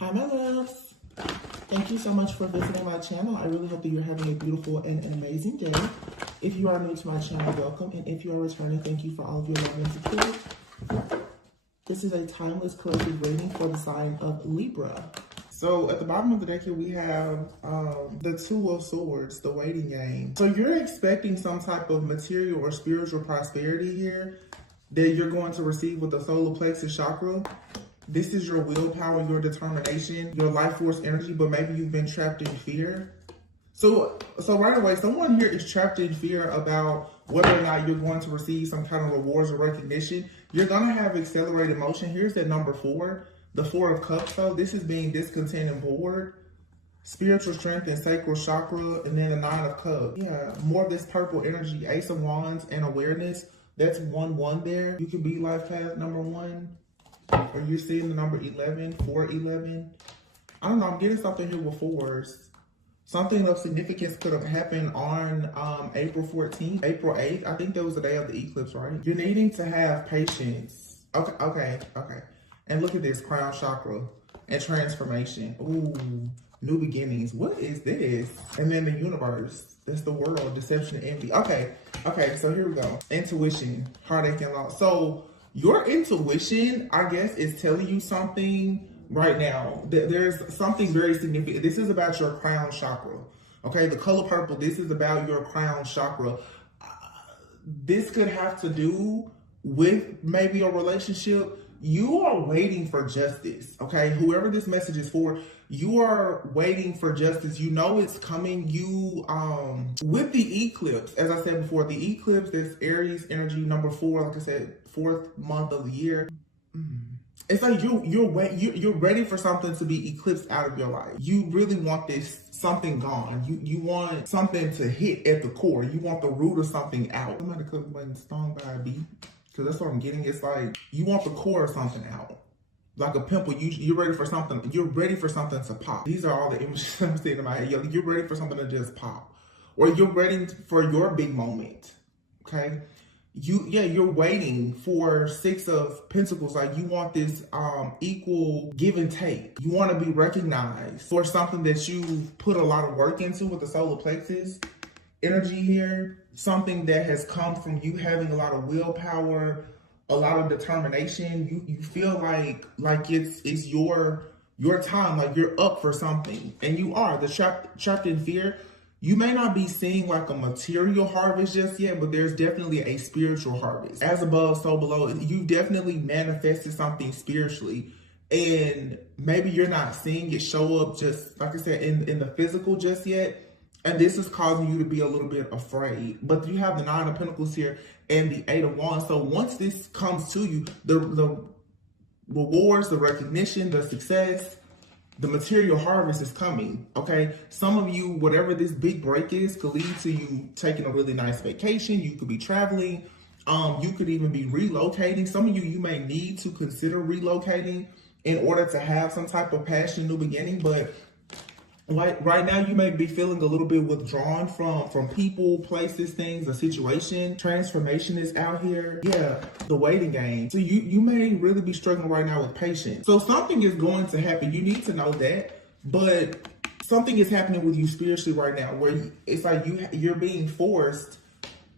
Hi, my loves. Thank you so much for visiting my channel. I really hope that you're having a beautiful and an amazing day. If you are new to my channel, welcome. And if you are returning, thank you for all of your love and support. This is a timeless collective reading for the sign of Libra. So at the bottom of the deck here, we have the Two of Swords, the waiting game. So you're expecting some type of material or spiritual prosperity here that you're going to receive with the solar plexus chakra. This is your willpower, your determination, your life force energy, but maybe you've been trapped in fear. So right away, someone here is trapped in fear about whether or not you're going to receive some kind of rewards or recognition. You're going to have accelerated motion. Here's that number 4, the 4 of Cups. So this is being discontent and bored, spiritual strength and sacral chakra, and then the 9 of Cups. Yeah, more of this purple energy, Ace of Wands and awareness. That's 1-1 there. You could be life path number 1. Or you're seeing the number 11, 4-11. I don't know, I'm getting something here with 4s. Something of significance could have happened on April 14th, April 8th. I think that was the day of the eclipse, right? You're needing to have patience. Okay. And look at this, crown chakra and transformation. Ooh, new beginnings. What is this? And then the universe. That's the world, deception and envy. Okay, so here we go. Intuition, heartache and loss. So your intuition, I guess, is telling you something right now. There's something very significant. This is about your crown chakra. Okay, the color purple, this is about your crown chakra. This could have to do with maybe a relationship. You are waiting for justice, okay? Whoever this message is for, you are waiting for justice. You know it's coming. You, with the eclipse, as I said before, the eclipse, this Aries energy, number 4, like I said, 4th month of the year. It's like you're ready for something to be eclipsed out of your life. You really want this something gone. You want something to hit at the core. You want the root of something out. Somebody could have been stung by a bee. Because that's what I'm getting. It's like you want the core of something out. Like a pimple, you're ready for something. You're ready for something to pop. These are all the images I'm seeing in my head. You're ready for something to just pop. Or you're ready for your big moment. Okay? You're waiting for 6 of Pentacles. Like you want this equal give and take. You want to be recognized for something that you've put a lot of work into with the solar plexus energy here. Something that has come from you having a lot of willpower, a lot of determination. You feel like it's your time, like you're up for something. And you are. The trapped in fear. You may not be seeing like a material harvest just yet, but there's definitely a spiritual harvest. As above, so below. You definitely manifested something spiritually. And maybe you're not seeing it show up just, like I said, in the physical just yet. And this is causing you to be a little bit afraid. But you have the 9 of Pentacles here and the 8 of Wands. So once this comes to you, the rewards, the recognition, the success, the material harvest is coming, okay? Some of you, whatever this big break is, could lead to you taking a really nice vacation. You could be traveling. You could even be relocating. Some of you may need to consider relocating in order to have some type of passion, new beginning. But like right now, you may be feeling a little bit withdrawn from people, places, things, a situation. Transformation is out here. Yeah, the waiting game. So you may really be struggling right now with patience. So something is going to happen. You need to know that. But something is happening with you spiritually right now where it's like you're being forced.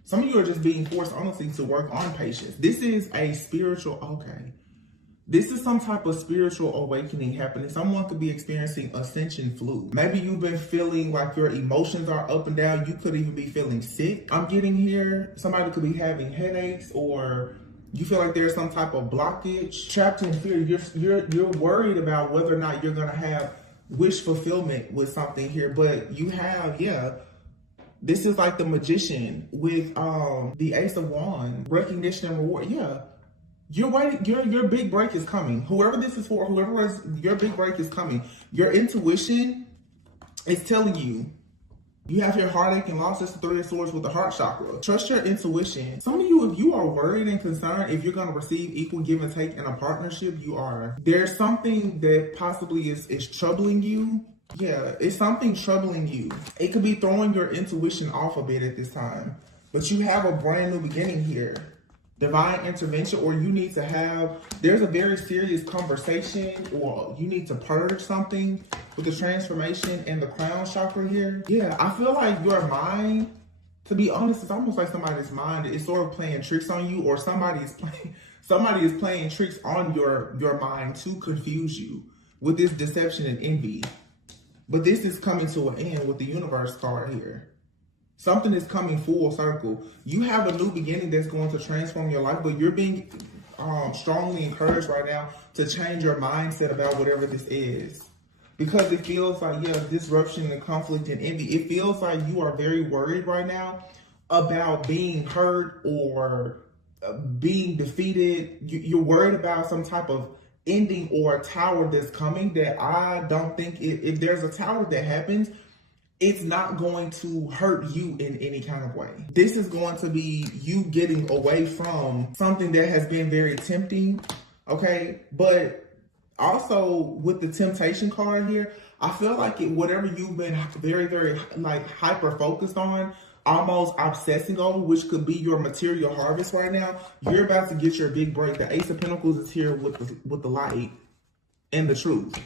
Some of you are just being forced, honestly, to work on patience. This is a spiritual, okay. This is some type of spiritual awakening happening. Someone could be experiencing ascension flu. Maybe you've been feeling like your emotions are up and down. You could even be feeling sick. I'm getting here. Somebody could be having headaches, or you feel like there's some type of blockage. Trapped in fear. You're worried about whether or not you're gonna have wish fulfillment with something here. But you have, this is like the magician with the Ace of Wands. Recognition and reward. Yeah. You're waiting. Your big break is coming. Whoever this is for, your big break is coming. Your intuition is telling you. You have your heartache and loss. It's the 3 of Swords with the heart chakra. Trust your intuition. Some of you, if you are worried and concerned, if you're going to receive equal give and take in a partnership, you are. There's something that possibly is troubling you. Yeah, it's something troubling you. It could be throwing your intuition off a bit at this time. But you have a brand new beginning here. divine intervention, or you need to have, there's a very serious conversation, or you need to purge something with the transformation and the crown chakra here. Yeah, I feel like your mind, to be honest, it's almost like somebody's mind is sort of playing tricks on you, or somebody is playing tricks on your mind to confuse you with this deception and envy. But this is coming to an end with the universe card here. Something is coming full circle. You have a new beginning that's going to transform your life, but you're being strongly encouraged right now to change your mindset about whatever this is. Because it feels like, yeah, disruption and conflict and envy. It feels like you are very worried right now about being hurt or being defeated. You're worried about some type of ending or a tower that's coming that I don't think, if there's a tower that happens, it's not going to hurt you in any kind of way. This is going to be you getting away from something that has been very tempting, okay? But also with the temptation card here, I feel like whatever you've been very, very like hyper focused on, almost obsessing over, which could be your material harvest right now, you're about to get your big break. The Ace of Pentacles is here with the light and the truth.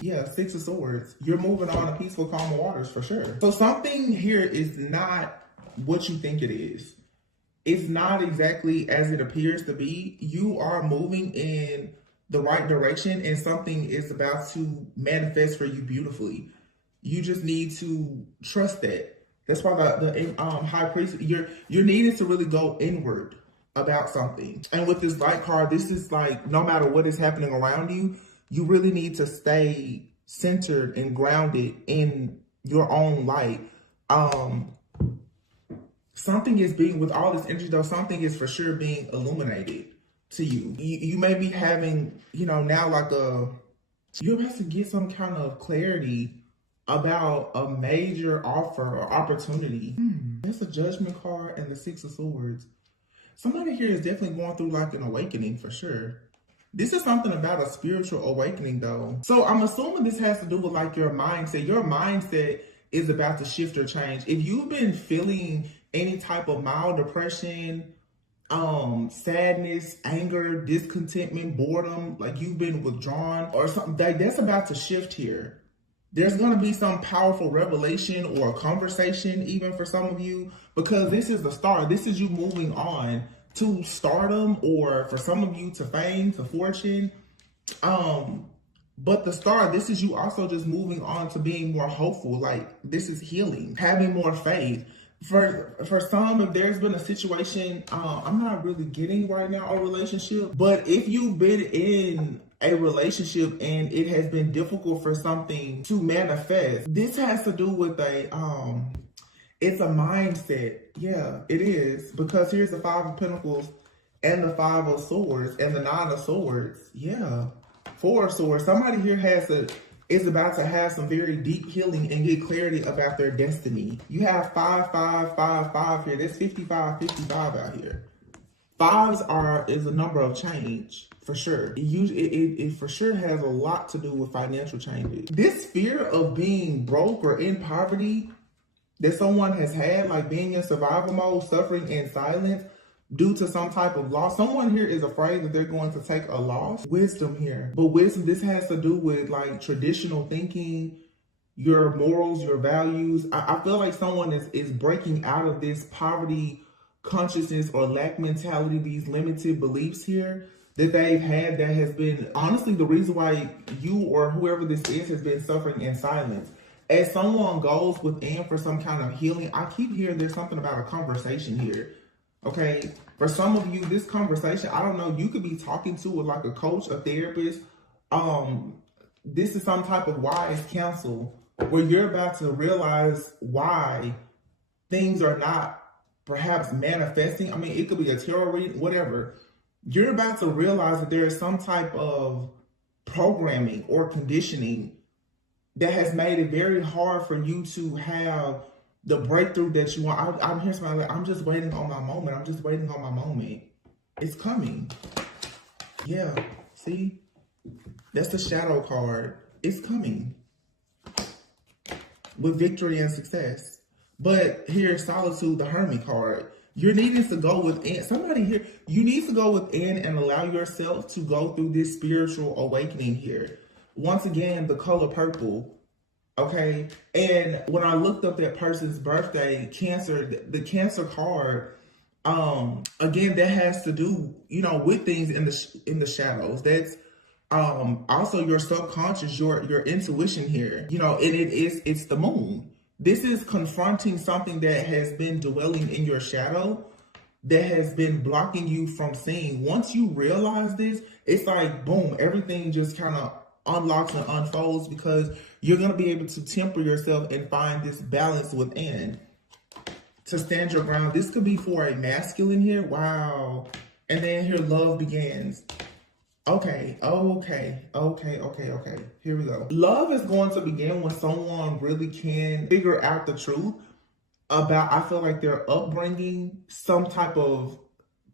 Yeah, Six of Swords. You're moving on to peaceful, calm waters for sure. So something here is not what you think it is. It's not exactly as it appears to be. You are moving in the right direction, and something is about to manifest for you beautifully. You just need to trust that. That's why the High Priest, you're needing to really go inward about something. And with this light card, this is like, no matter what is happening around you, you really need to stay centered and grounded in your own light. Something is being, with all this energy though, something is for sure being illuminated to you. You may be having, now like you're about to get some kind of clarity about a major offer or opportunity. That's a Judgment card and the Six of Swords. Somebody here is definitely going through like an awakening for sure. This is something about a spiritual awakening though. So I'm assuming this has to do with like your mindset. Your mindset is about to shift or change. If you've been feeling any type of mild depression, sadness, anger, discontentment, boredom, like you've been withdrawn or something, that's about to shift here. There's going to be some powerful revelation or a conversation even for some of you, because this is the start. This is you moving on to stardom, or for some of you to fame, to fortune. But the star, this is you also just moving on to being more hopeful. Like this is healing, having more faith. For some, if there's been a situation, I'm not really getting right now a relationship, but if you've been in a relationship and it has been difficult for something to manifest, this has to do with it's a mindset. Yeah, it is. Because here's the Five of Pentacles and the Five of Swords and the Nine of Swords. Yeah. Four of Swords. Somebody here is about to have some very deep healing and get clarity about their destiny. You have 5, 5, 5, 5 here. That's 55, 55 out here. Fives is a number of change for sure. It for sure has a lot to do with financial changes. This fear of being broke or in poverty that someone has had, like being in survival mode, suffering in silence due to some type of loss. Someone here is afraid that they're going to take a loss. Wisdom here. But wisdom, this has to do with like traditional thinking, your morals, your values. I feel like someone is breaking out of this poverty consciousness or lack mentality, these limited beliefs here that they've had, that has been honestly the reason why you or whoever this is has been suffering in silence. As someone goes within for some kind of healing, I keep hearing there's something about a conversation here. Okay, for some of you, this conversation, I don't know, you could be talking to like a coach, a therapist. This is some type of wise counsel where you're about to realize why things are not perhaps manifesting. I mean, it could be a tarot reading, whatever. You're about to realize that there is some type of programming or conditioning that has made it very hard for you to have the breakthrough that you want. I'm hearing somebody like, I'm just waiting on my moment. I'm just waiting on my moment. It's coming. Yeah, see? That's the shadow card. It's coming. With victory and success. But here's solitude, the Hermit card. You're needing to go within. Somebody here, you need to go within and allow yourself to go through this spiritual awakening here. Once again, the color purple. Okay. And when I looked up that person's birthday, Cancer, the Cancer card, again, that has to do, you know, with things in the shadows. That's also your subconscious, your intuition here, you know, and it's the moon. This is confronting something that has been dwelling in your shadow, that has been blocking you from seeing. Once you realize this, it's like, boom, everything just kind of unlocks and unfolds, because you're going to be able to temper yourself and find this balance within to stand your ground. This could be for a masculine here. Wow. And then here, love begins. Okay. Here we go. Love is going to begin when someone really can figure out the truth about, I feel like, their upbringing, some type of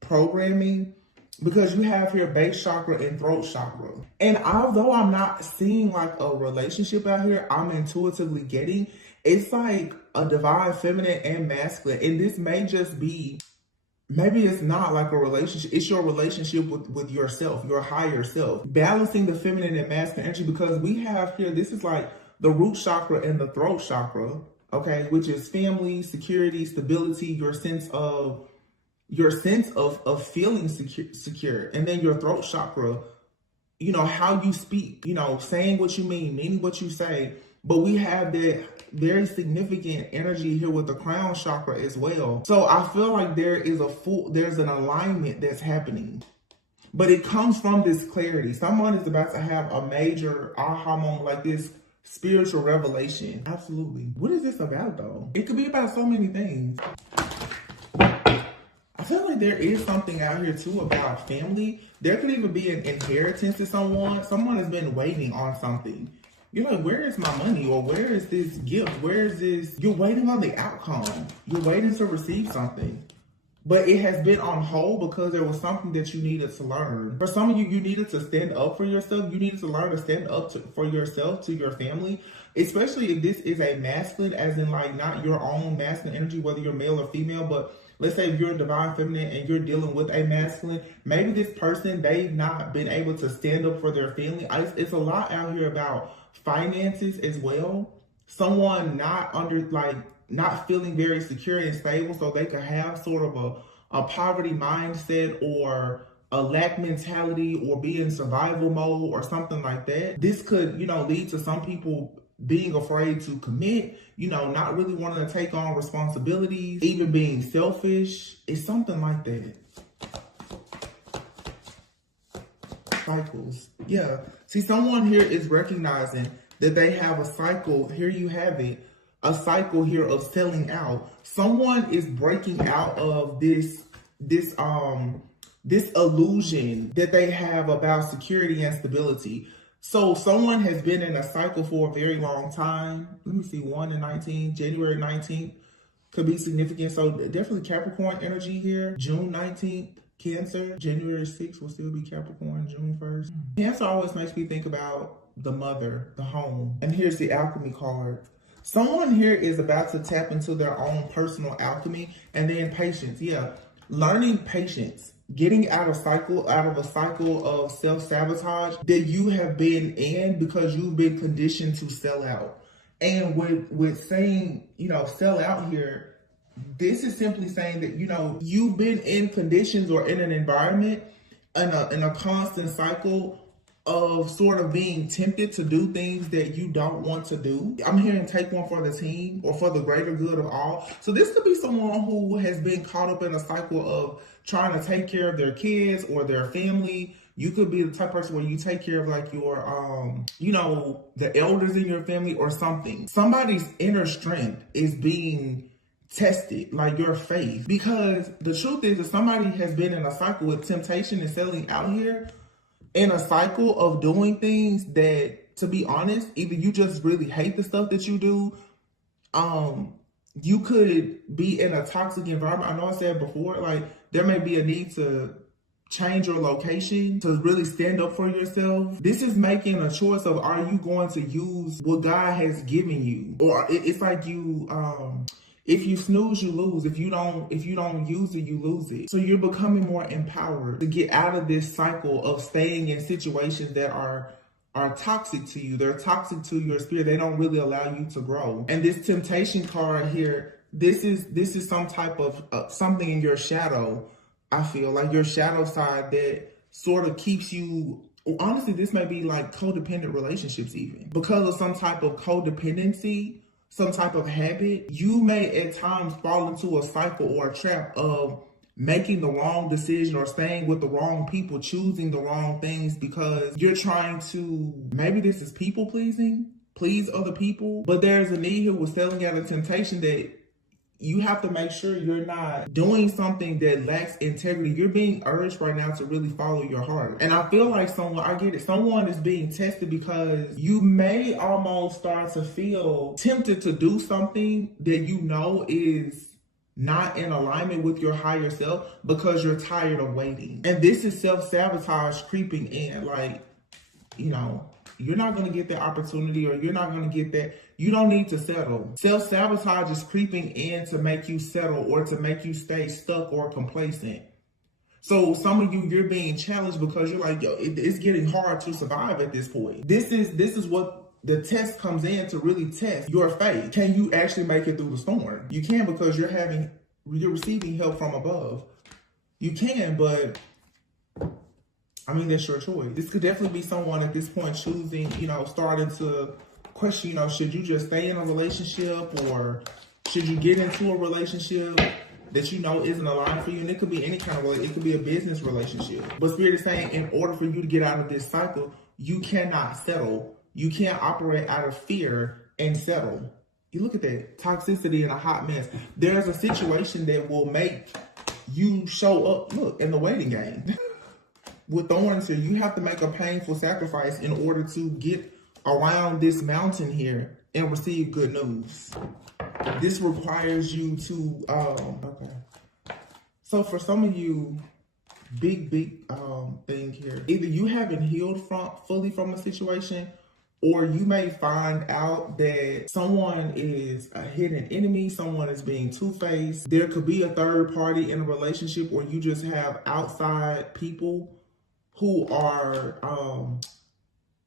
programming, because you have here base chakra and throat chakra. And although I'm not seeing like a relationship out here, I'm intuitively getting it's like a divine feminine and masculine. And this may just be, maybe it's not like a relationship. It's your relationship with yourself, your higher self. Balancing the feminine and masculine energy, because we have here, this is like the root chakra and the throat chakra, okay, which is family, security, stability, your sense of feeling secure. And then your throat chakra, you know, how you speak, you know, saying what you meaning what you say. But we have that very significant energy here with the crown chakra as well. So I feel like there's an alignment that's happening, but it comes from this clarity. Someone is about to have a major aha moment, like this spiritual revelation. Absolutely. What is this about though? It could be about so many things. I feel like there is something out here too about family. There could even be an inheritance to someone. Someone has been waiting on something. You're like, where is my money? Or where is this gift? Where is this? You're waiting on the outcome. You're waiting to receive something. But it has been on hold because there was something that you needed to learn. For some of you, you needed to stand up for yourself. You needed to learn to stand up for yourself, to your family. Especially if this is a masculine, as in like not your own masculine energy, whether you're male or female. But let's say if you're a divine feminine and you're dealing with a masculine, maybe this person, they've not been able to stand up for their family. It's a lot out here about finances as well. Someone not feeling very secure and stable, so they could have sort of a poverty mindset or a lack mentality or be in survival mode or something like that. This could, you know, lead to some people being afraid to commit, you know, not really wanting to take on responsibilities, even being selfish. It's something like that. Cycles. Yeah. See, someone here is recognizing that they have a cycle. Here you have it. A cycle here of selling out. Someone is breaking out of this illusion that they have about security and stability. So someone has been in a cycle for a very long time. Let me see, 1 and 19, January 19th could be significant. So definitely Capricorn energy here. June 19th, Cancer. January 6th will still be Capricorn, June 1st. Cancer always makes me think about the mother, the home. And here's the alchemy card. Someone here is about to tap into their own personal alchemy. And then patience. Yeah. Learning patience. Getting out of a cycle of self-sabotage that you have been in because you've been conditioned to sell out. And with saying, you know, sell out here, this is simply saying that, you know, you've been in conditions or in an environment in a constant cycle of sort of being tempted to do things that you don't want to do. I'm hearing take one for the team or for the greater good of all. So this could be someone who has been caught up in a cycle of trying to take care of their kids or their family. You could be the type of person where you take care of like your, you know, the elders in your family or something. Somebody's inner strength is being tested, like your faith. Because the truth is that somebody has been in a cycle with temptation and selling out here, in a cycle of doing things that, to be honest, either you just really hate the stuff that you do. You could be in a toxic environment. I know I said before, like there may be a need to change your location to really stand up for yourself. This is making a choice of, are you going to use what God has given you? Or it's like you, If you snooze, you lose. If you don't use it, you lose it. So you're becoming more empowered to get out of this cycle of staying in situations that are toxic to you. They're toxic to your spirit. They don't really allow you to grow. And this temptation card here, this is some type of something in your shadow. I feel like your shadow side that sort of keeps you. Honestly, this may be like codependent relationships even. Because of some type of codependency, some type of habit, you may at times fall into a cycle or a trap of making the wrong decision or staying with the wrong people, choosing the wrong things because you're trying to, maybe this is people pleasing, please other people. But there's a need here with selling out of temptation that you have to make sure you're not doing something that lacks integrity. You're being urged right now to really follow your heart. And I feel like I get it. Someone is being tested because you may almost start to feel tempted to do something that you know is not in alignment with your higher self because you're tired of waiting. And this is self-sabotage creeping in. Like, you know, you're not going to get that opportunity, or you're not going to get that. You don't need to settle. Self-sabotage is creeping in to make you settle or to make you stay stuck or complacent. So some of you, you're being challenged because you're like, yo, it's getting hard to survive at this point. This is what the test comes in to really test your faith. Can you actually make it through the storm? You can, because you're receiving help from above. You can, but I mean, that's your choice. This could definitely be someone at this point choosing, starting to question, should you just stay in a relationship, or should you get into a relationship that isn't aligned for you? And it could be any kind of relationship. It could be a business relationship. But Spirit is saying, in order for you to get out of this cycle, you cannot settle. You can't operate out of fear and settle. You look at that toxicity and a hot mess. There's a situation that will make you show up, look, in the waiting game. With thorns here, you have to make a painful sacrifice in order to get around this mountain here and receive good news. This requires you to, okay. So for some of you, big thing here. Either you haven't healed fully from a situation, or you may find out that someone is a hidden enemy, someone is being two-faced. There could be a third party in a relationship, or you just have outside people who are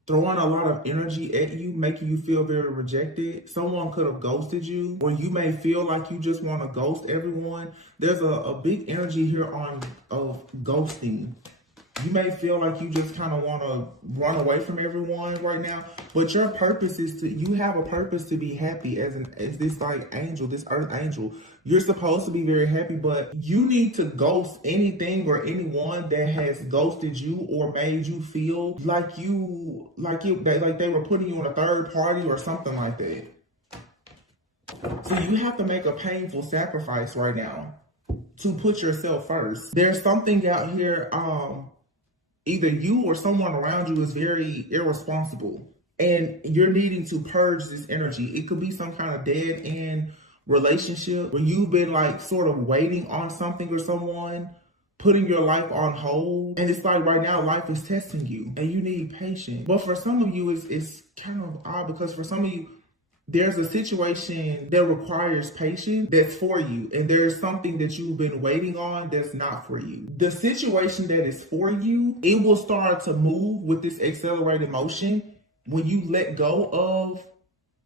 throwing a lot of energy at you, making you feel very rejected. Someone could have ghosted you, or you may feel like you just want to ghost everyone. There's a big energy here of ghosting. You may feel like you just kind of want to run away from everyone right now, but your purpose is you have a purpose to be happy as this like angel, this earth angel. You're supposed to be very happy, but you need to ghost anything or anyone that has ghosted you or made you feel like they were putting you in a third party or something like that. So you have to make a painful sacrifice right now to put yourself first. There's something out here, either you or someone around you is very irresponsible, and you're needing to purge this energy. It could be some kind of dead end relationship where you've been like sort of waiting on something or someone, putting your life on hold. And it's like right now life is testing you and you need patience. But for some of you, it's kind of odd, because for some of you, there's a situation that requires patience that's for you, and there's something that you've been waiting on that's not for you. The situation that is for you, it will start to move with this accelerated motion when you let go of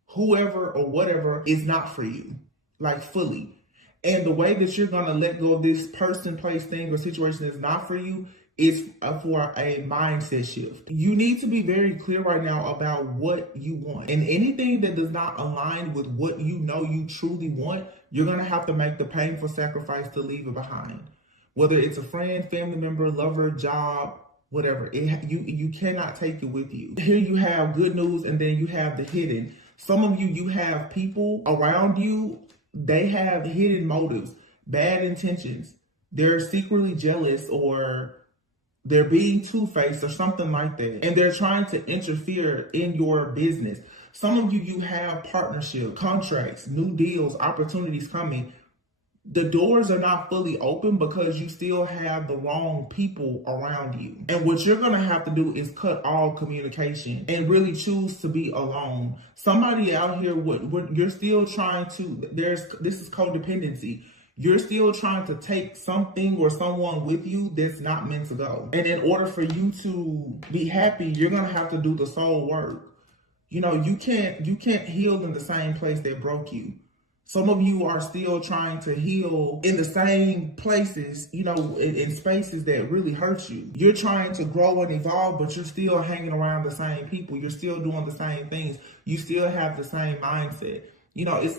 whoever or whatever is not for you, like fully. And the way that you're going to let go of this person, place, thing, or situation that's not for you is for a mindset shift. You need to be very clear right now about what you want. And anything that does not align with what you truly want, you're going to have to make the painful sacrifice to leave it behind. Whether it's a friend, family member, lover, job, whatever. You cannot take it with you. Here you have good news, and then you have the hidden. Some of you have people around you, they have hidden motives, bad intentions. They're secretly jealous, or they're being two-faced or something like that. And they're trying to interfere in your business. Some of you have partnership, contracts, new deals, opportunities coming. the doors are not fully open because you still have the wrong people around you. And what you're going to have to do is cut all communication and really choose to be alone. Somebody out here, you're still trying to, this is codependency. You're still trying to take something or someone with you that's not meant to go. And in order for you to be happy, you're going to have to do the soul work. You know, you can't heal in the same place that broke you. Some of you are still trying to heal in the same places, you know, in spaces that really hurt you. You're trying to grow and evolve, but you're still hanging around the same people. You're still doing the same things. You still have the same mindset. You know, it's,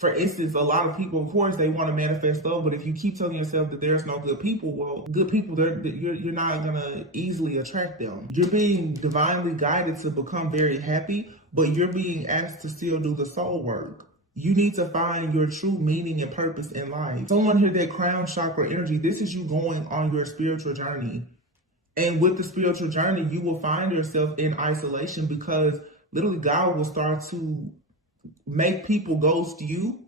for instance, a lot of people, of course, they want to manifest love, but if you keep telling yourself that there's no good people, well, good people, you're not going to easily attract them. You're being divinely guided to become very happy, but you're being asked to still do the soul work. You need to find your true meaning and purpose in life. Someone here, that crown chakra energy, this is you going on your spiritual journey. And with the spiritual journey, you will find yourself in isolation because literally God will start to make people ghost you,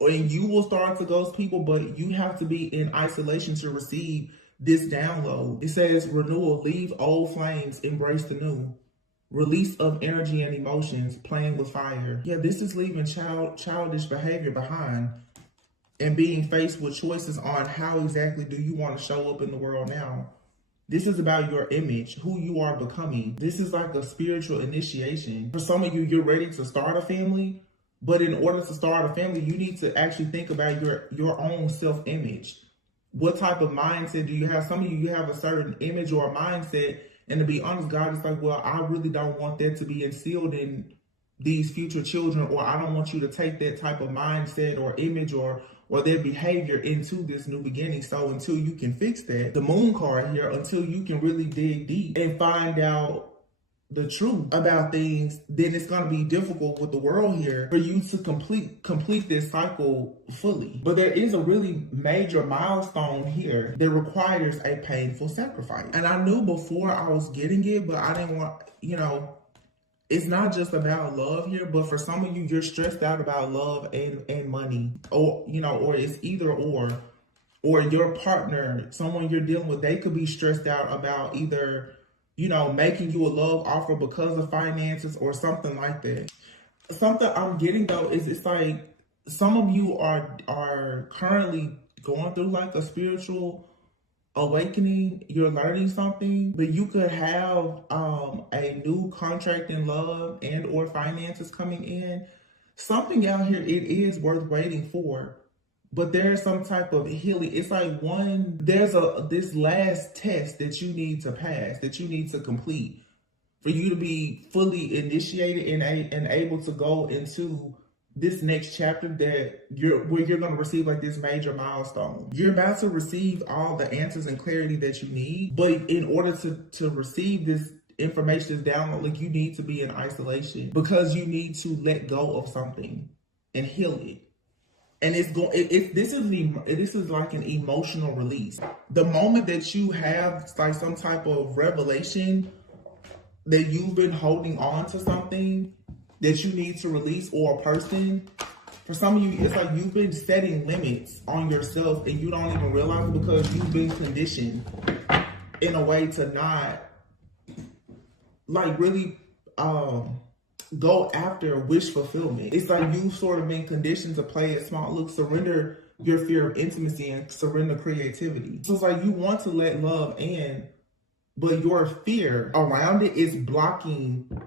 and you will start to ghost people, but you have to be in isolation to receive this download. It says renewal, leave old flames, embrace the new. Release of energy and emotions, playing with fire. Yeah, this is leaving childish behavior behind and being faced with choices on how exactly do you want to show up in the world now. This is about your image, who you are becoming. This is like a spiritual initiation. For some of you, you're ready to start a family, but in order to start a family, you need to actually think about your own self-image. What type of mindset do you have? Some of you have a certain image or a mindset. And to be honest, God is like, well, I really don't want that to be instilled in these future children, or I don't want you to take that type of mindset or image or their behavior into this new beginning. So until you can fix that, the moon card here, until you can really dig deep and find out the truth about things, then it's going to be difficult with the world here for you to complete this cycle fully. But there is a really major milestone here that requires a painful sacrifice. And I knew before I was getting it, but I didn't want, you know, it's not just about love here, but for some of you, you're stressed out about love and money, or, you know, or it's either or your partner, someone you're dealing with, they could be stressed out about either, you know, making you a love offer because of finances or something like that. Something I'm getting though is it's like some of you are currently going through like a spiritual awakening. You're learning something, but you could have a new contract in love and or finances coming in. Something out here, it is worth waiting for. But there's some type of healing. It's like there's this last test that you need to pass, that you need to complete for you to be fully initiated and able to go into this next chapter where you're going to receive like this major milestone. You're about to receive all the answers and clarity that you need. But in order to receive this information, this download, like you need to be in isolation because you need to let go of something and heal it. And this is like an emotional release. The moment that you have like some type of revelation that you've been holding on to something that you need to release, or a person, for some of you, it's like you've been setting limits on yourself and you don't even realize it because you've been conditioned in a way to not like really go after wish fulfillment. It's like you've sort of been conditioned to play it small. Look, surrender your fear of intimacy and surrender creativity. So it's like you want to let love in, but your fear around it is blocking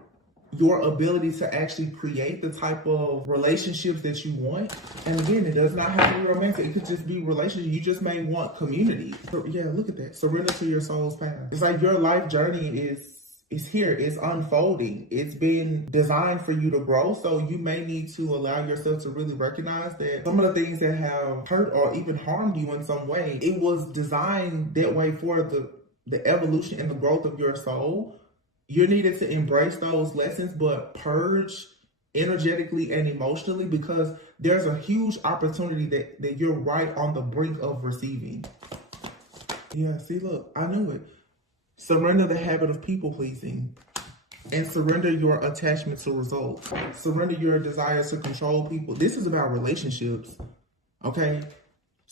your ability to actually create the type of relationships that you want. And again, it does not have to be romantic. It could just be relationship. You just may want community. So yeah, look at that. Surrender to your soul's path. It's like your life journey is here. It's unfolding. It's been designed for you to grow. So you may need to allow yourself to really recognize that some of the things that have hurt or even harmed you in some way, it was designed that way for the evolution and the growth of your soul. You needed to embrace those lessons, but purge energetically and emotionally, because there's a huge opportunity that you're right on the brink of receiving. Yeah, see, look, I knew it. Surrender the habit of people pleasing and surrender your attachment to results. Surrender your desire to control people. This is about relationships, okay?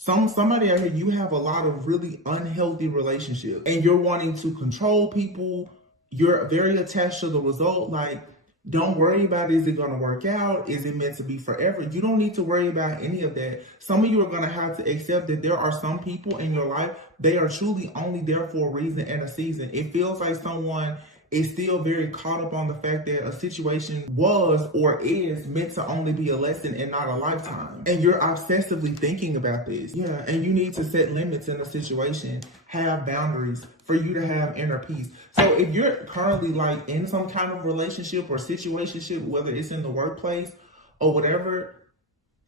Somebody out here, you have a lot of really unhealthy relationships and you're wanting to control people. You're very attached to the result. Like, don't worry about, is it going to work out? Is it meant to be forever? You don't need to worry about any of that. Some of you are going to have to accept that there are some people in your life, they are truly only there for a reason and a season. It feels like someone is still very caught up on the fact that a situation was or is meant to only be a lesson and not a lifetime. And you're obsessively thinking about this. Yeah, and you need to set limits in a situation, have boundaries for you to have inner peace. So if you're currently like in some kind of relationship or situationship, whether it's in the workplace or whatever,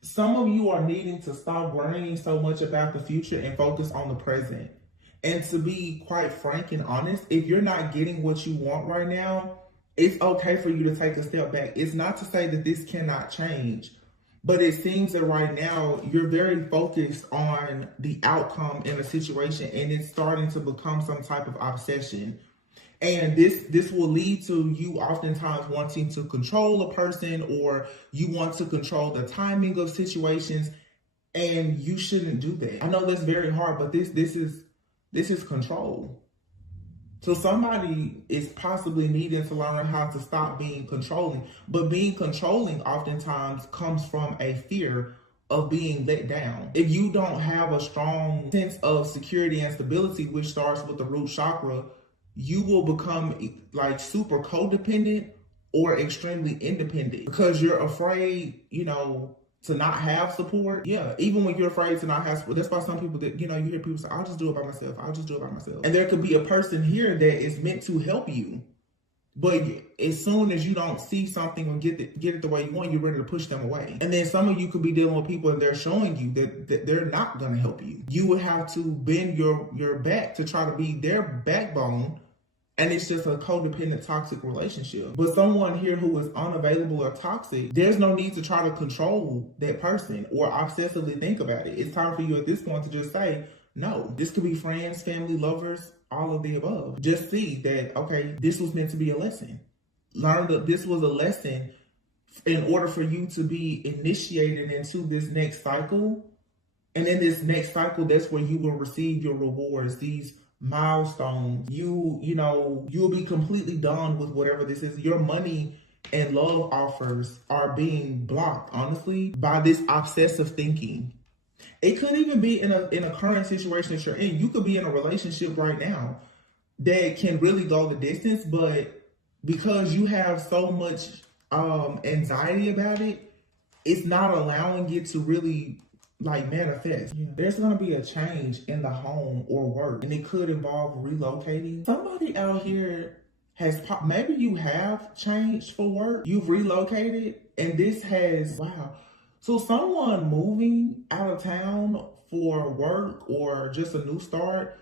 some of you are needing to stop worrying so much about the future and focus on the present. And to be quite frank and honest, if you're not getting what you want right now, it's okay for you to take a step back. It's not to say that this cannot change, but it seems that right now you're very focused on the outcome in a situation and it's starting to become some type of obsession. And this will lead to you oftentimes wanting to control a person, or you want to control the timing of situations, and you shouldn't do that. I know that's very hard, but this is control. So somebody is possibly needing to learn how to stop being controlling. But being controlling oftentimes comes from a fear of being let down. If you don't have a strong sense of security and stability, which starts with the root chakra, you will become like super codependent or extremely independent because you're afraid, to not have support. Yeah, even when you're afraid to not have support, that's why some people that, you hear people say, I'll just do it by myself. I'll just do it by myself. And there could be a person here that is meant to help you. But as soon as you don't see something or get it the way you want, you're ready to push them away. And then some of you could be dealing with people and they're showing you that they're not going to help you. You would have to bend your back to try to be their backbone. And it's just a codependent, toxic relationship. But someone here who is unavailable or toxic, there's no need to try to control that person or obsessively think about it. It's time for you at this point to just say, no. This could be friends, family, lovers, all of the above. Just see that, okay, this was meant to be a lesson. Learn that this was a lesson in order for you to be initiated into this next cycle. And in this next cycle, that's where you will receive your rewards, these milestones. You'll be completely done with whatever this is. Your money and love offers are being blocked, honestly, by this obsessive thinking. It could even be in a current situation that you're in. You could be in a relationship right now that can really go the distance, but because you have so much anxiety about it, it's not allowing it to really manifest. Yeah. There's going to be a change in the home or work, and it could involve relocating. Somebody out here maybe you have changed for work, you've relocated, and this has, wow. So someone moving out of town for work or just a new start,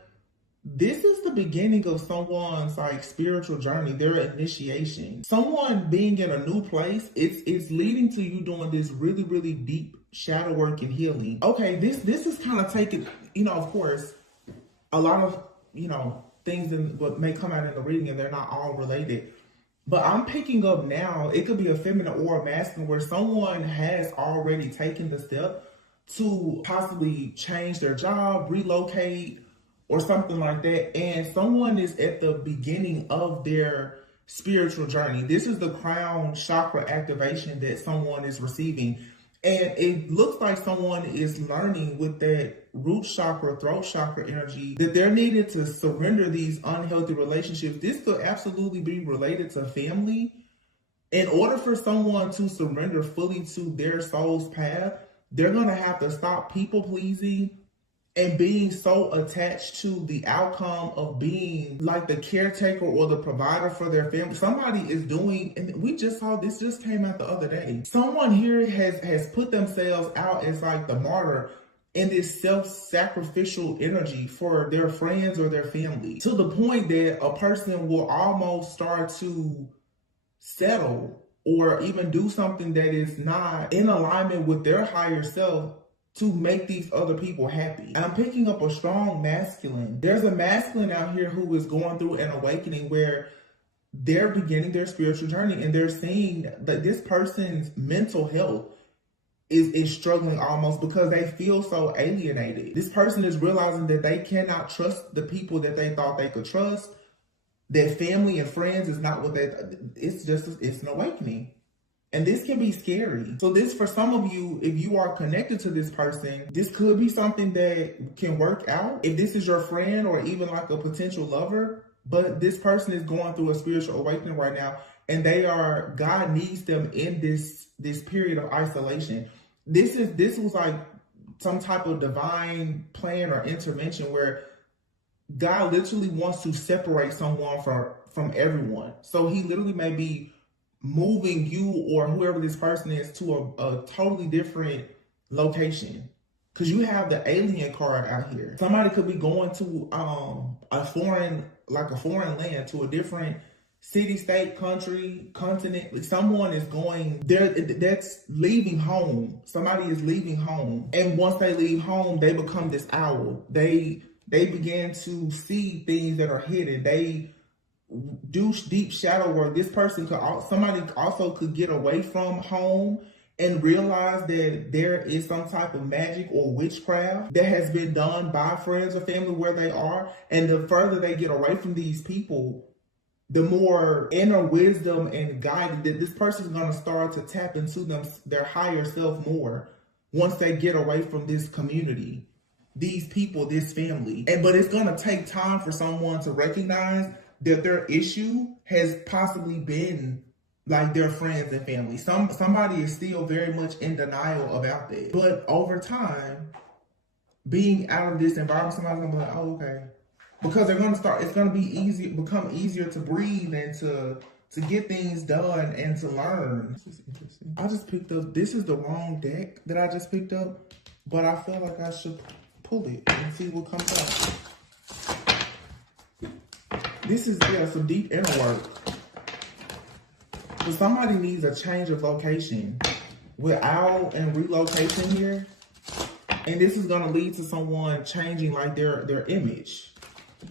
this is the beginning of someone's spiritual journey, their initiation. Someone being in a new place, it's leading to you doing this really, really deep shadow work and healing. Okay, this is kind of taking, of course, a lot of, things what may come out in the reading and they're not all related. But I'm picking up now, it could be a feminine or a masculine where someone has already taken the step to possibly change their job, relocate, or something like that. And someone is at the beginning of their spiritual journey. This is the crown chakra activation that someone is receiving. And it looks like someone is learning with that root chakra, throat chakra energy that they're needed to surrender these unhealthy relationships. This could absolutely be related to family. In order for someone to surrender fully to their soul's path, they're going to have to stop people pleasing and being so attached to the outcome of being like the caretaker or the provider for their family. Somebody is doing, and we just saw this just came out the other day. Someone here has put themselves out as the martyr in this self-sacrificial energy for their friends or their family, to the point that a person will almost start to settle or even do something that is not in alignment with their higher self to make these other people happy. And I'm picking up a strong masculine. There's a masculine out here who is going through an awakening where they're beginning their spiritual journey and they're seeing that this person's mental health is struggling almost because they feel so alienated. This person is realizing that they cannot trust the people that they thought they could trust. Their family and friends is not what it's an awakening. And this can be scary. So this, for some of you, if you are connected to this person, this could be something that can work out. If this is your friend or even like a potential lover, but this person is going through a spiritual awakening right now, and God needs them in this period of isolation. This was like some type of divine plan or intervention where God literally wants to separate someone from everyone. So he literally may be moving you or whoever this person is to a totally different location. Because you have the alien card out here. Somebody could be going to a foreign land, to a different city, state, country, continent. Like someone is going there, that's leaving home. Somebody is leaving home. And once they leave home, they become this owl. They begin to see things that are hidden. They do deep shadow work. This person somebody also could get away from home and realize that there is some type of magic or witchcraft that has been done by friends or family where they are. And the further they get away from these people, the more inner wisdom and guidance that this person is going to start to tap into their higher self more once they get away from this community, these people, this family. But it's going to take time for someone to recognize that their issue has possibly been like their friends and family. Somebody is still very much in denial about that. But over time, being out of this environment, somebody's gonna be like, oh, okay. Because it's gonna become easier to breathe and to get things done and to learn. This is interesting. I just picked up, this is the wrong deck that I just picked up, but I feel like I should pull it and see what comes out. This is, some deep inner work. So somebody needs a change of location with owl and relocation here. And this is going to lead to someone changing like their image.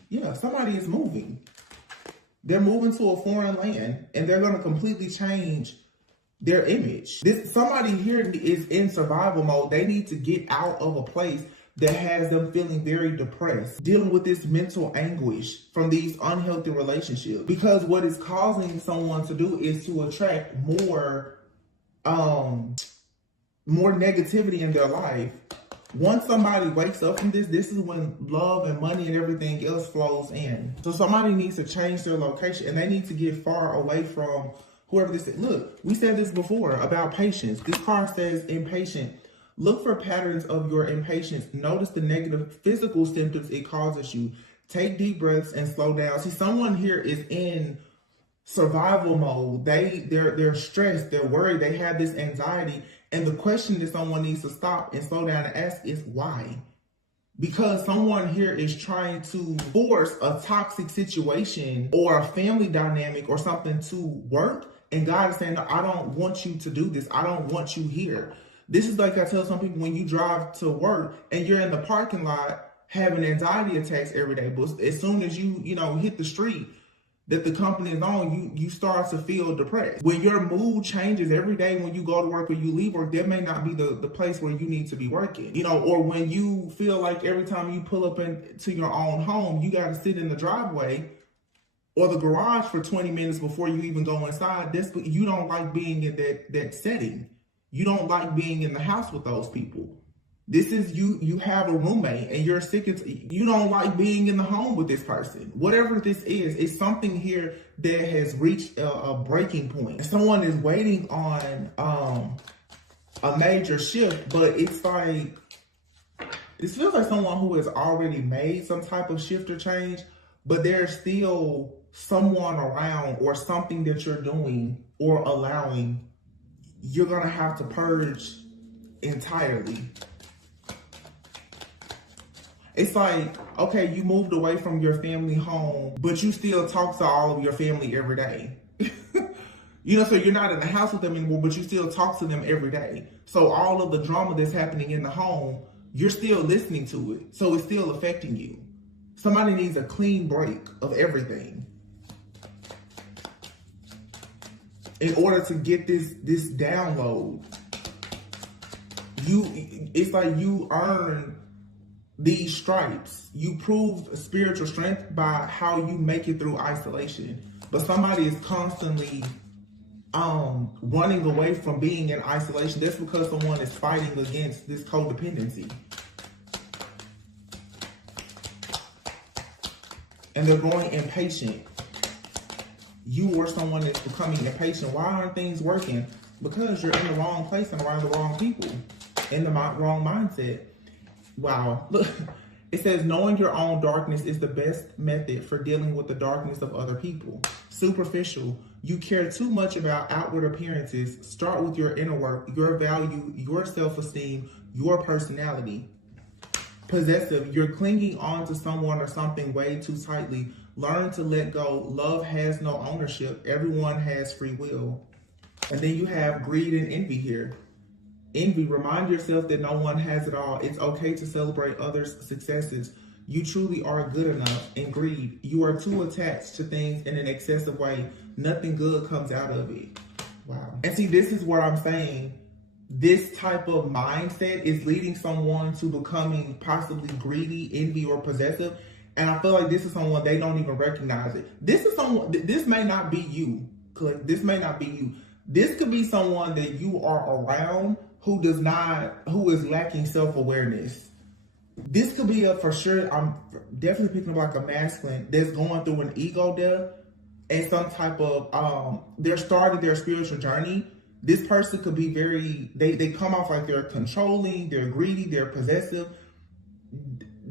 Yeah, somebody is moving. They're moving to a foreign land and they're going to completely change their image. Somebody here is in survival mode. They need to get out of a place that has them feeling very depressed, dealing with this mental anguish from these unhealthy relationships. Because what is causing someone to do is to attract more negativity in their life. Once somebody wakes up from this is when love and money and everything else flows in. So somebody needs to change their location and they need to get far away from whoever this is. Look, we said this before about patience. This card says impatient. Look for patterns of your impatience. Notice the negative physical symptoms it causes you. Take deep breaths and slow down. See, someone here is in survival mode. They're stressed. They're worried. They have this anxiety. And the question that someone needs to stop and slow down and ask is why? Because someone here is trying to force a toxic situation or a family dynamic or something to work. And God is saying, no, I don't want you to do this. I don't want you here. This is like I tell some people when you drive to work and you're in the parking lot having anxiety attacks every day. But as soon as you hit the street that the company is on, you start to feel depressed. When your mood changes every day when you go to work or you leave work, that may not be the place where you need to be working. Or when you feel like every time you pull up into your own home, you got to sit in the driveway or the garage for 20 minutes before you even go inside. You don't like being in that setting. You don't like being in the house with those people. This is you have a roommate and you're sick of you don't like being in the home with this person. Whatever this is, it's something here that has reached a breaking point. Someone is waiting on a major shift, but it's like, this feels like someone who has already made some type of shift or change, but there's still someone around or something that you're doing or allowing you're going to have to purge entirely. It's like, okay, you moved away from your family home, but you still talk to all of your family every day. So you're not in the house with them anymore, but you still talk to them every day. So all of the drama that's happening in the home, you're still listening to it. So it's still affecting you. Somebody needs a clean break of everything in order to get this download. it's like you earn these stripes. You prove spiritual strength by how you make it through isolation. But somebody is constantly running away from being in isolation. That's because someone is fighting against this codependency. And they're growing impatient. You or someone is becoming impatient. Why aren't things working? Because you're in the wrong place and around the wrong people. In the wrong mindset. Wow. Look, it says knowing your own darkness is the best method for dealing with the darkness of other people. Superficial. You care too much about outward appearances. Start with your inner work, your value, your self-esteem, your personality. Possessive. You're clinging on to someone or something way too tightly. Learn to let go. Love has no ownership. Everyone has free will. And then you have greed and envy here. Envy. Remind yourself that no one has it all. It's okay to celebrate others' successes. You truly are good enough. And greed. You are too attached to things in an excessive way. Nothing good comes out of it. Wow. And see, this is what I'm saying. This type of mindset is leading someone to becoming possibly greedy, envy, or possessive. And I feel like this is someone they don't even recognize it. This is someone, this may not be you. This may not be you. This could be someone that you are around who is lacking self-awareness. This could be for sure, I'm definitely picking up like a masculine that's going through an ego death and some type of, they're starting their spiritual journey. This person could be they come off like they're controlling, they're greedy, they're possessive.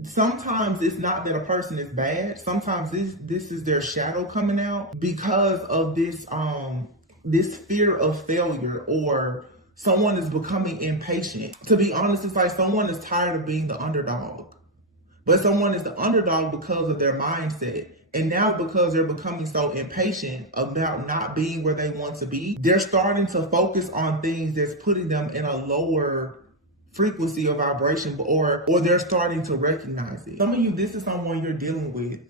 Sometimes it's not that a person is bad. Sometimes this is their shadow coming out because of this fear of failure, or someone is becoming impatient. To be honest, it's like someone is tired of being the underdog. But someone is the underdog because of their mindset. And now because they're becoming so impatient about not being where they want to be, they're starting to focus on things that's putting them in a lower frequency of vibration, or they're starting to recognize it. Some of you, this is someone you're dealing with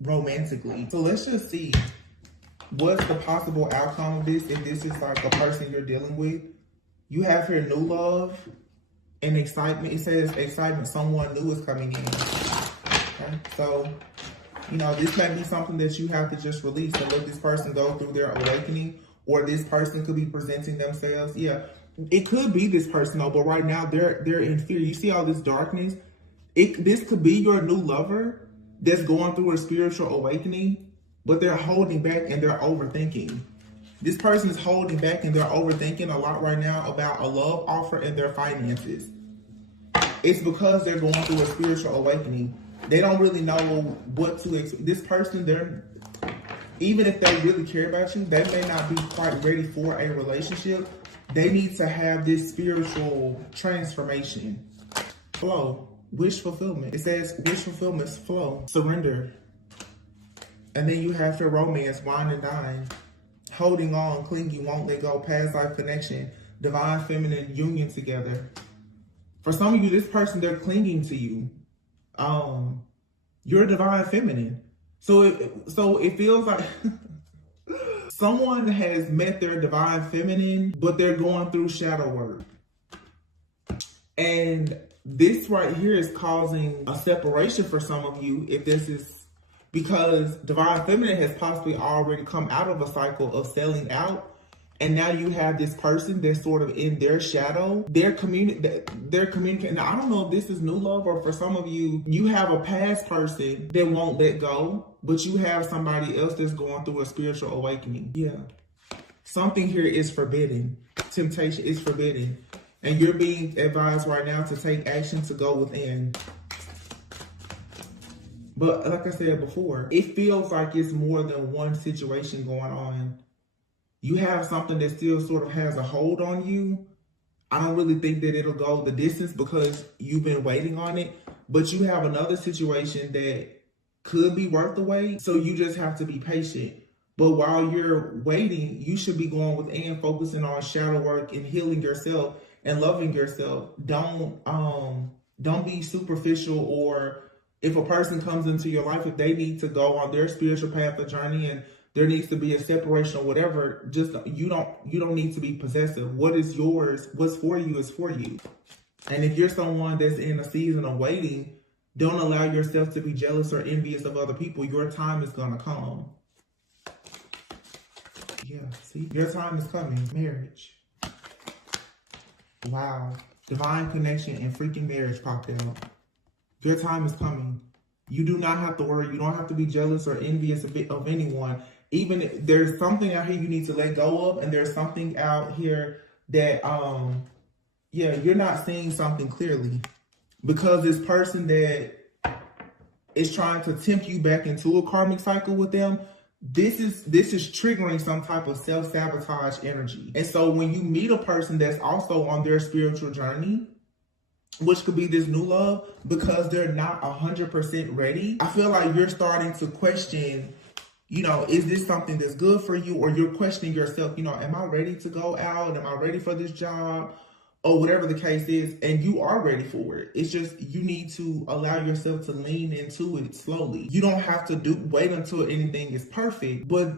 romantically. So let's just see what's the possible outcome of this if this is like a person you're dealing with. You have here new love and excitement. It says excitement, someone new is coming in. Okay, so this may be something that you have to just release and let this person go through their awakening, or this person could be presenting themselves. Yeah, it could be this person though, but right now they're in fear. You see all this darkness? This could be your new lover that's going through a spiritual awakening, but they're holding back and they're overthinking. This person is holding back and they're overthinking a lot right now about a love offer and their finances. It's because they're going through a spiritual awakening. They don't really know what to expect. This person, even if they really care about you, they may not be quite ready for a relationship. They need to have this spiritual transformation. Flow, wish fulfillment. It says wish fulfillment, flow, surrender. And then you have your romance, wine and dine. Holding on, clinging, won't let go, past life connection, divine feminine union together. For some of you, this person, they're clinging to you. You're divine feminine. So it feels like someone has met their divine feminine, but they're going through shadow work. And this right here is causing a separation for some of you, if this is because divine feminine has possibly already come out of a cycle of selling out. And now you have this person that's sort of in their shadow. They're communicating. Now, I don't know if this is new love, or for some of you, you have a past person that won't let go, but you have somebody else that's going through a spiritual awakening. Yeah. Something here is forbidden. Temptation is forbidden. And you're being advised right now to take action to go within. But like I said before, it feels like it's more than one situation going on. You have something that still sort of has a hold on you. I don't really think that it'll go the distance because you've been waiting on it. But you have another situation that could be worth the wait. So you just have to be patient. But while you're waiting, you should be going within, focusing on shadow work and healing yourself and loving yourself. Don't be superficial, or if a person comes into your life, if they need to go on their spiritual path or journey and there needs to be a separation or whatever. Just you don't need to be possessive. What is yours, what's for you is for you. And if you're someone that's in a season of waiting, don't allow yourself to be jealous or envious of other people. Your time is gonna come. Yeah, see? Your time is coming. Marriage. Wow. Divine connection and freaking marriage popped out. Your time is coming. You do not have to worry. You don't have to be jealous or envious of anyone. Even if there's something out here you need to let go of, and there's something out here that, yeah, you're not seeing something clearly. Because this person that is trying to tempt you back into a karmic cycle with them, this is triggering some type of self-sabotage energy. And so when you meet a person that's also on their spiritual journey, which could be this new love, because they're not 100% ready, I feel like you're starting to question, you know, is this something that's good for you? Or you're questioning yourself, you know, am I ready to go out? Am I ready for this job? Or whatever the case is, and you are ready for it. It's just you need to allow yourself to lean into it slowly. You don't have to wait until anything is perfect, but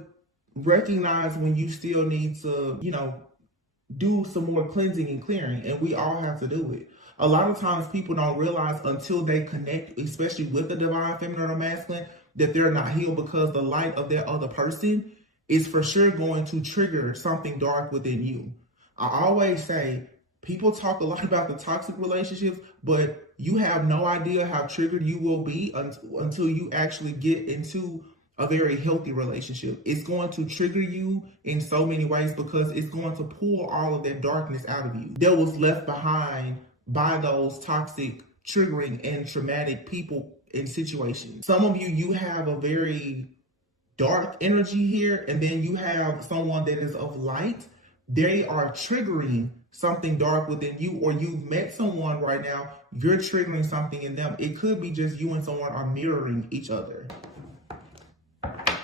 recognize when you still need to, you know, do some more cleansing and clearing, and we all have to do it. A lot of times people don't realize until they connect, especially with the divine feminine or masculine, that they're not healed, because the light of that other person is for sure going to trigger something dark within you. I always say, people talk a lot about the toxic relationships, but you have no idea how triggered you will be until you actually get into a very healthy relationship. It's going to trigger you in so many ways, because it's going to pull all of that darkness out of you that was left behind by those toxic, triggering, and traumatic people and situations. Some of you have a very dark energy here, and then you have someone that is of light. They are triggering something dark within you, or you've met someone right now, you're triggering something in them. It could be just you and someone are mirroring each other.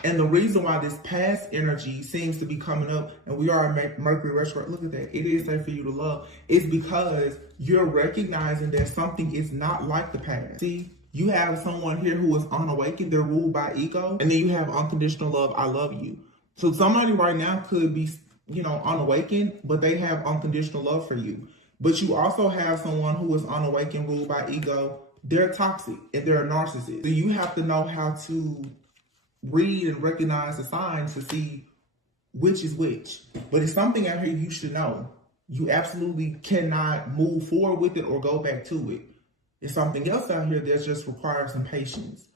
And the reason why this past energy seems to be coming up, and we are in Mercury retrograde, look at that, it is safe for you to love, is because you're recognizing that something is not like the past. See, you have someone here who is unawakened, they're ruled by ego, and then you have unconditional love, I love you. So somebody right now could be, you know, unawakened, but they have unconditional love for you. But you also have someone who is unawakened, ruled by ego. They're toxic and they're a narcissist. So you have to know how to read and recognize the signs to see which is which. But it's something out here you should know. You absolutely cannot move forward with it or go back to it. It's something else out here that just requires some patience.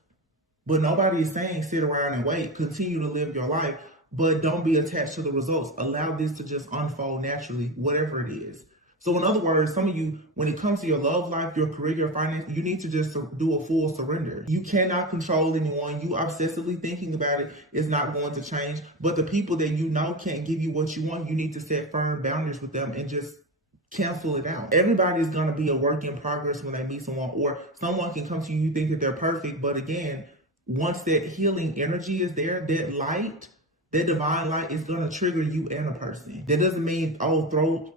But nobody is saying sit around and wait. Continue to live your life. But don't be attached to the results. Allow this to just unfold naturally, whatever it is. So in other words, some of you, when it comes to your love life, your career, your finance, you need to just do a full surrender. You cannot control anyone. You obsessively thinking about it is not going to change. But the people that you know can't give you what you want, you need to set firm boundaries with them and just cancel it out. Everybody's going to be a work in progress when they meet someone, or someone can come to you, you think that they're perfect. But again, once that healing energy is there, that light, that divine light is going to trigger you and a person. That doesn't mean, oh, throw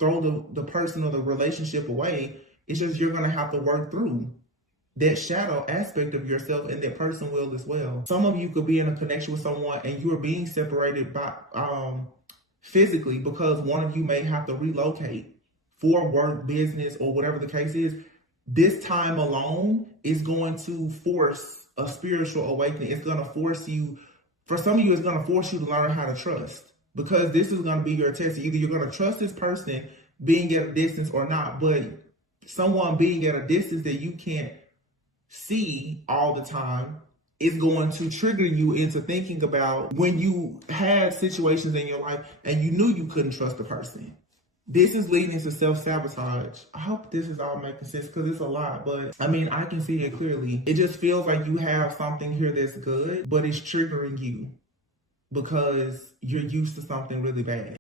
the person or the relationship away. It's just you're going to have to work through that shadow aspect of yourself, and that person will as well. Some of you could be in a connection with someone and you are being separated by physically, because one of you may have to relocate for work, business, or whatever the case is. This time alone is going to force a spiritual awakening. It's going to force you. For some of you, it's going to force you to learn how to trust, because this is going to be your test. Either you're going to trust this person being at a distance or not, but someone being at a distance that you can't see all the time is going to trigger you into thinking about when you had situations in your life and you knew you couldn't trust the person. This is leading to self-sabotage. I hope this is all making sense, because it's a lot, but I mean, I can see it clearly. It just feels like you have something here that's good, but it's triggering you because you're used to something really bad.